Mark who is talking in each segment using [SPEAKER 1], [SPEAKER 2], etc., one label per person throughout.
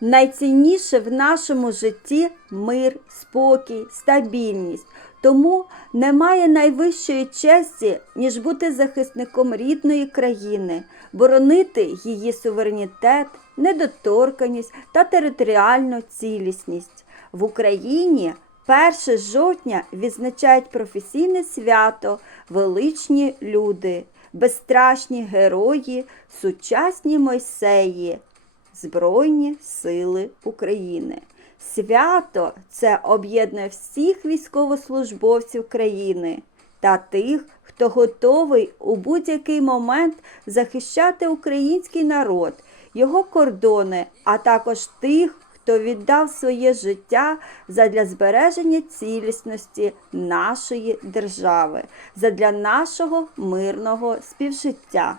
[SPEAKER 1] Найцінніше в нашому житті мир, спокій, стабільність. Тому немає найвищої честі, ніж бути захисником рідної країни, боронити її суверенітет, недоторканість та територіальну цілісність. В Україні 1 жовтня відзначають професійне свято, величні люди, безстрашні герої, сучасні Мойсеї, Збройні Сили України. Свято це об'єднує всіх військовослужбовців країни та тих, хто готовий у будь-який момент захищати український народ, його кордони, а також тих, хто віддав своє життя задля збереження цілісності нашої держави, задля нашого мирного співжиття.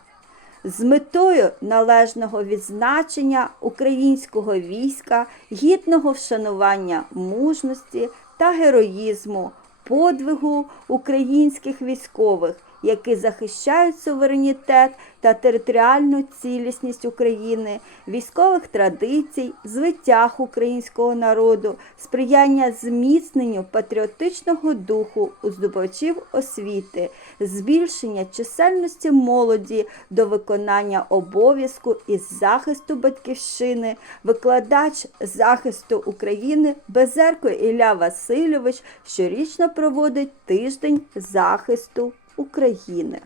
[SPEAKER 1] З метою належного відзначення українського війська, гідного вшанування мужності та героїзму, подвигу українських військових, які захищають суверенітет та територіальну цілісність України, військових традицій, звитяг українського народу, сприяння зміцненню патріотичного духу у здобувачів освіти, збільшення чисельності молоді до виконання обов'язку із захисту батьківщини, викладач захисту України Безерко Ілля Васильович щорічно проводить тиждень захисту України.